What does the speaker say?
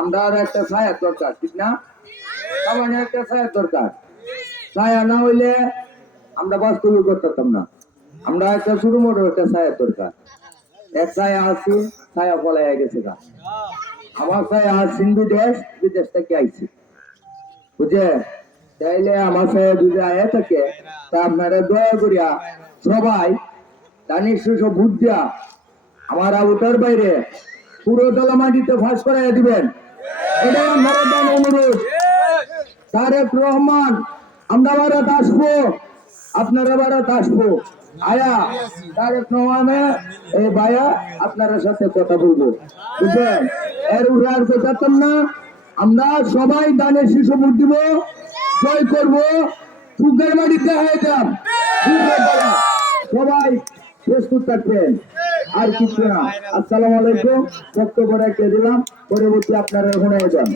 আমরা আর একটা ছায়া দরকার, ঠিক না? সামান্য একটা ছায়া দরকার। ছায়া না হইলে আমরা বাস্তব করতাম না। আমরা একটা ছোট মোটো একটা ছায়া দরকার। এক ছায়া আছি, ছায়া পলাইয়া গেছে গা। আমার ছায়া সিন্ধু দেশ, বিদেশ থেকে আইছি, বুঝে? তাইলে আমার ছায়া যদি আয়া থাকে, তা আপনারা দয়া করিয়া সবাই দানির সব ভোট দিয়া আমার আউটার বাইরে পুরো তলা মাটিতে ফাঁস করাইয়া দিবেন। এটা আমার অনুরোধ। তারেক রহমান, আমরা ভারত আসবো, আপনারা ভারত আসবো। আয়া তারেক রহমানে এই ভাইয়া আপনার সাথে কথা বলবো, বুঝলেন? এর উঠে আর চাচ্তাম না। আমরা সবাই দানের শিশু ভোট দিব, জয় করবো, চুকের বাড়িতে হয়ে যান। সবাই প্রস্তুত থাকবেন, আর কিছু না। আসসালামু আলাইকুম। বক্তব্য রেখে দিলাম, পরবর্তী আপনারা ওখানে যান।